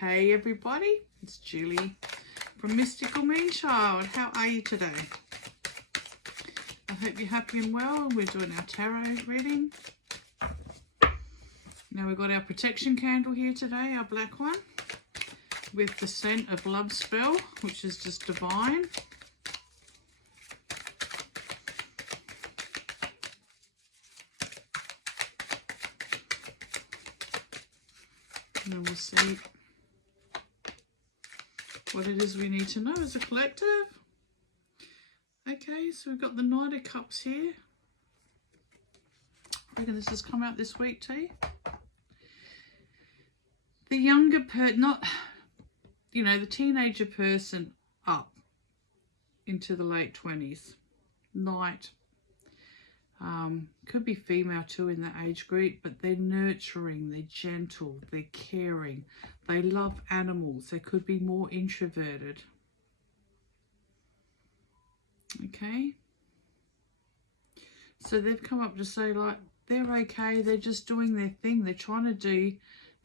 Hey everybody, it's Julie from Mystical Moonchild. How are you today? I hope you're happy and well. We're doing our tarot reading. Now we've got our protection candle here today, our black one, with the scent of love spell, which is just divine. And then we'll see what it is we need to know as a collective. Okay, so we've got the Knight of Cups here. I reckon this has come out this week too. The younger the teenager person up into the late 20s. Knight. Could be female too in that age group, but they're nurturing, they're gentle, they're caring, they love animals, they could be more introverted. Okay, so they've come up to say, like, they're okay, they're just doing their thing, they're trying to do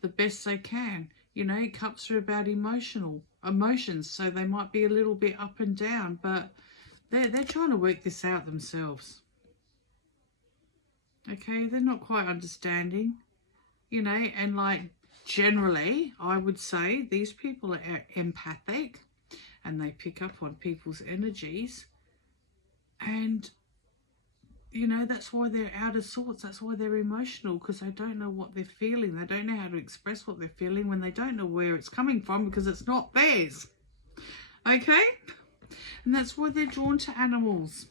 the best they can. You know, cups are about emotions, so they might be a little bit up and down, but they're trying to work this out themselves. Okay, they're not quite understanding, you know, and like generally I would say these people are empathic and they pick up on people's energies, and you know, that's why they're out of sorts, that's why they're emotional, because they don't know what they're feeling, they don't know how to express what they're feeling when they don't know where it's coming from because it's not theirs. Okay, and that's why they're drawn to animals.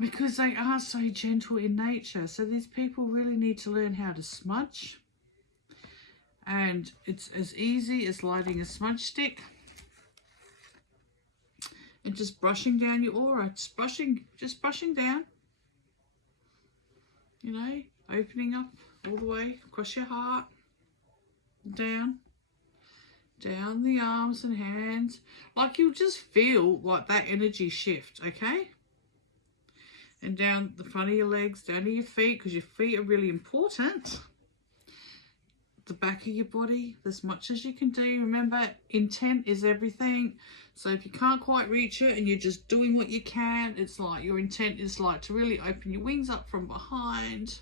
Because they are so gentle in nature. So these people really need to learn how to smudge. And it's as easy as lighting a smudge stick and just brushing down your aura. Just brushing down. You know, opening up all the way across your heart. Down the arms and hands. Like you'll just feel like that energy shift, okay? And down the front of your legs, down to your feet, because your feet are really important. The back of your body, as much as you can do. Remember, intent is everything. So if you can't quite reach it and you're just doing what you can, it's like your intent is like to really open your wings up from behind.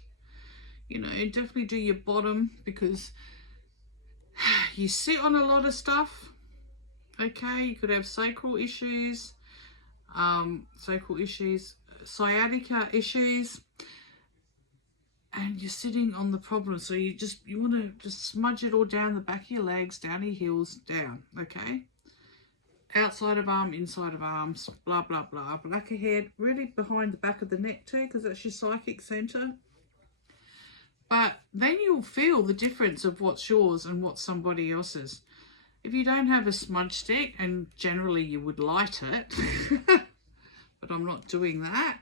You know, definitely do your bottom, because you sit on a lot of stuff. Okay, you could have sacral issues, sciatica issues, and you're sitting on the problem, so you want to just smudge it all down the back of your legs, down your heels, down. Okay, outside of arm, inside of arms, blah blah blah, back of head, really behind the back of the neck too, because that's your psychic center. But then you'll feel the difference of what's yours and what's somebody else's. If you don't have a smudge stick, and generally you would light it but I'm not doing that.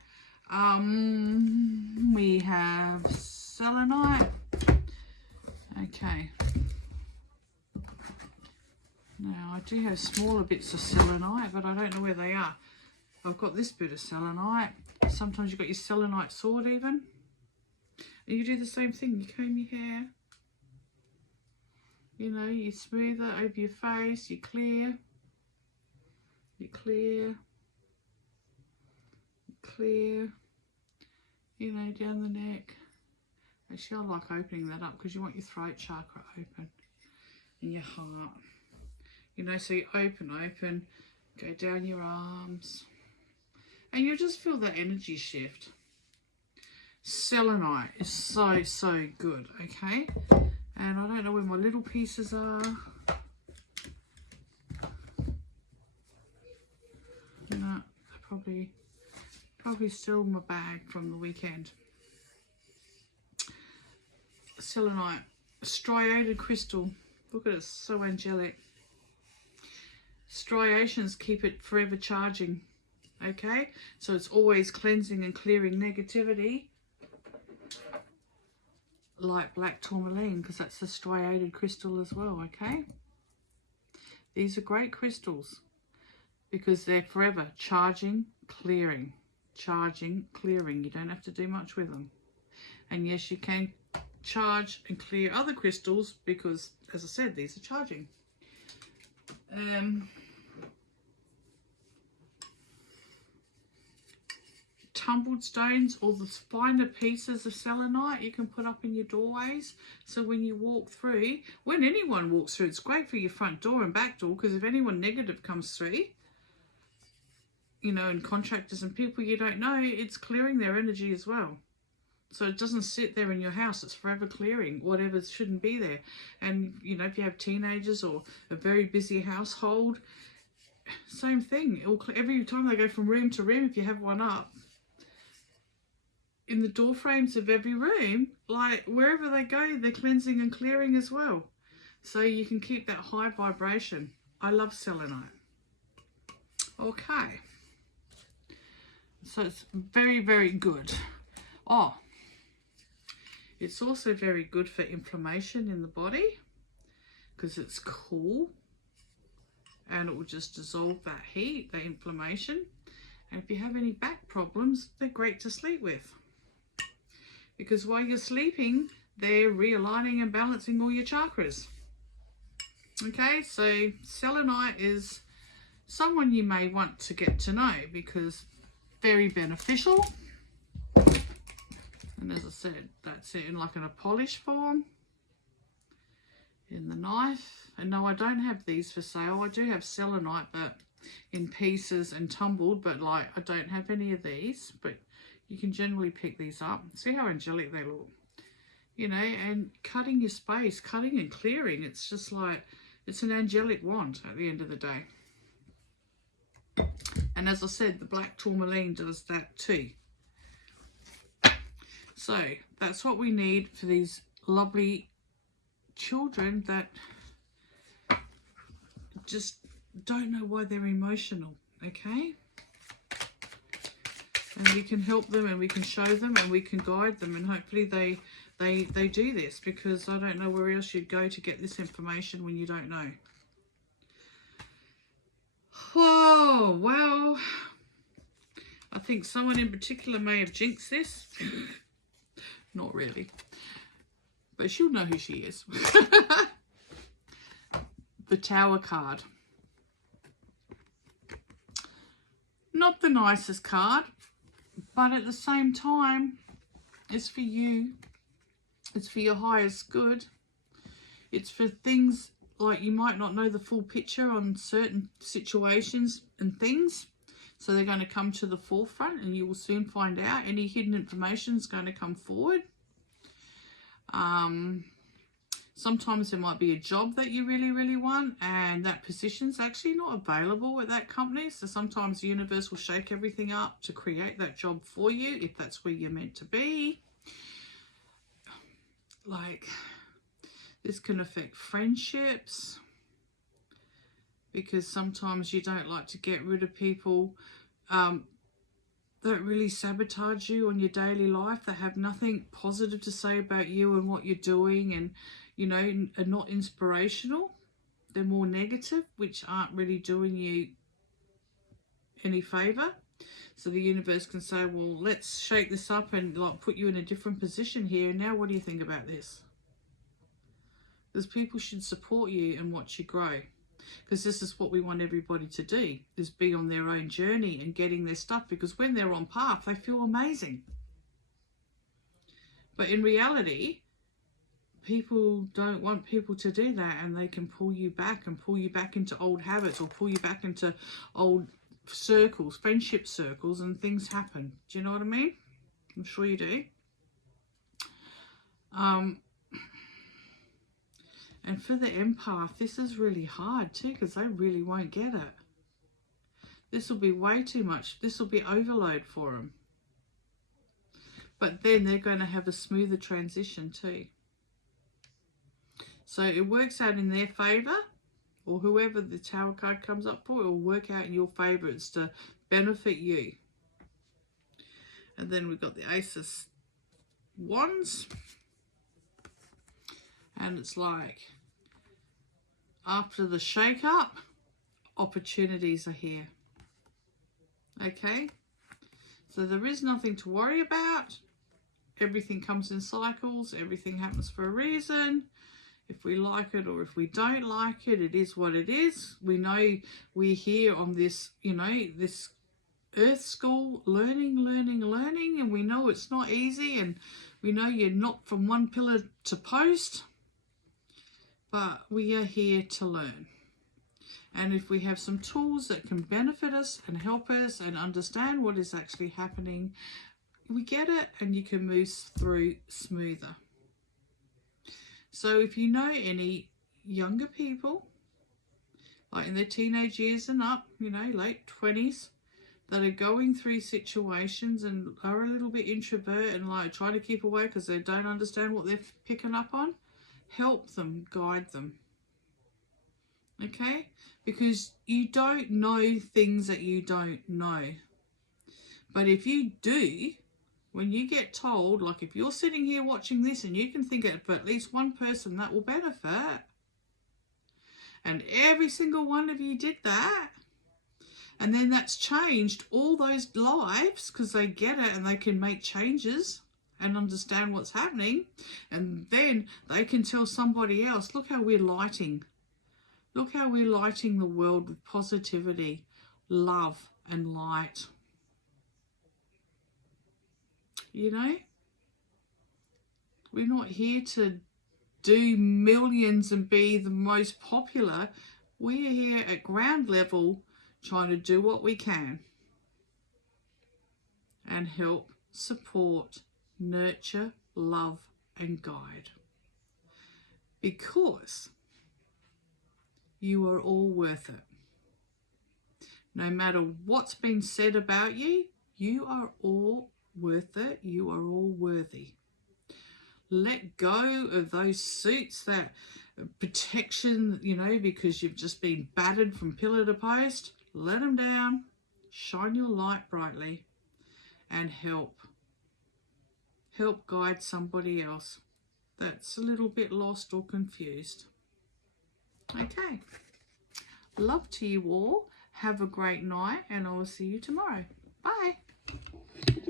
We have selenite. Okay. Now I do have smaller bits of selenite, but I don't know where they are. I've got this bit of selenite. Sometimes you've got your selenite sword even. And you do the same thing. You comb your hair. You know, you smooth it over your face. You clear. You clear. Clear, you know, down the neck. Actually, I like opening that up because you want your throat chakra open and your heart. You know, so you open, go down your arms, and you'll just feel the energy shift. Selenite is so good, okay? And I don't know where my little pieces are. No, probably still in my bag from the weekend. Selenite, striated crystal. Look at it, so angelic. Striations keep it forever charging. Okay, so it's always cleansing and clearing negativity, like black tourmaline, because that's a striated crystal as well. Okay, these are great crystals because they're forever charging, clearing. Charging, clearing. You don't have to do much with them. And yes, you can charge and clear other crystals because, as I said, these are charging. Tumbled stones or the finer pieces of selenite you can put up in your doorways, so when you walk through, when anyone walks through, it's great for your front door and back door, because if anyone negative comes through, you know, and contractors and people you don't know, it's clearing their energy as well. So it doesn't sit there in your house, it's forever clearing whatever shouldn't be there. And you know, if you have teenagers or a very busy household, same thing. Every time they go from room to room, if you have one up in the door frames of every room, like wherever they go, they're cleansing and clearing as well. So you can keep that high vibration. I love selenite. Okay. So it's very, very good. Oh, it's also very good for inflammation in the body because it's cool and it will just dissolve that heat, that inflammation. And if you have any back problems, they're great to sleep with. Because while you're sleeping, they're realigning and balancing all your chakras. Okay, so selenite is someone you may want to get to know because very beneficial. And as I said, that's it in like in a polished form. In the knife. And no, I don't have these for sale. I do have selenite, but in pieces and tumbled, but like I don't have any of these. But you can generally pick these up. See how angelic they look. You know, and cutting your space, cutting and clearing. It's just like, it's an angelic wand at the end of the day. And as I said, the black tourmaline does that too. So that's what we need for these lovely children that just don't know why they're emotional, okay? And we can help them and we can show them and we can guide them, and hopefully they do this, because I don't know where else you'd go to get this information when you don't know. Oh, well, I think someone in particular may have jinxed this. Not really. But she'll know who she is. The Tower card. Not the nicest card, but at the same time, it's for you. It's for your highest good. It's for things like you might not know the full picture on certain situations and things. So they're going to come to the forefront and you will soon find out. Any hidden information is going to come forward. Sometimes there might be a job that you really, really want and that position's actually not available at that company. So sometimes the universe will shake everything up to create that job for you if that's where you're meant to be. Like, this can affect friendships, because sometimes you don't like to get rid of people that really sabotage you on your daily life, that have nothing positive to say about you and what you're doing, and, you know, are not inspirational. They're more negative, which aren't really doing you any favour. So the universe can say, well, let's shake this up and like put you in a different position here. Now what do you think about this? Because people should support you and watch you grow. Because this is what we want everybody to do, is be on their own journey and getting their stuff. Because when they're on path, they feel amazing. But in reality, people don't want people to do that, and they can pull you back and pull you back into old habits, or pull you back into old circles, friendship circles, and things happen. Do you know what I mean? I'm sure you do. And for the empath, this is really hard too, because they really won't get it. This will be way too much. This will be overload for them. But then they're going to have a smoother transition too. So it works out in their favour, or whoever the Tower card comes up for, it will work out in your favour. It's to benefit you. And then we've got the Ace of Wands. And it's like, after the shake-up, opportunities are here. Okay? So there is nothing to worry about. everything comes in cycles. Everything happens for a reason. If we like it or if we don't like it, it is what it is. We know we're here on this, you know, this earth school, learning, and we know it's not easy, and we know you're not from one pillar to post, but we are here to learn. And if we have some tools that can benefit us and help us and understand what is actually happening, we get it and you can move through smoother. So if you know any younger people, like in their teenage years and up, you know, late 20s, that are going through situations and are a little bit introvert and like try to keep away because they don't understand what they're picking up on, help them, guide them. Okay? Because you don't know things that you don't know. But if you do, when you get told, like if you're sitting here watching this and you can think of at least one person that will benefit, and every single one of you did that, and then that's changed all those lives because they get it and they can make changes and understand what's happening, and then they can tell somebody else, look how we're lighting. Look how we're lighting the world with positivity, love and light. You know, we're not here to do millions and be the most popular. We're here at ground level trying to do what we can and help, support, nurture, love and guide. Because you are all worth it. No matter what's been said about you, you are all worth it. You are all worthy. Let go of those suits, that protection, you know, because you've just been battered from pillar to post. Let them down, shine your light brightly, and help guide somebody else that's a little bit lost or confused. Okay, love to you all. Have a great night, and I will see you tomorrow. Bye.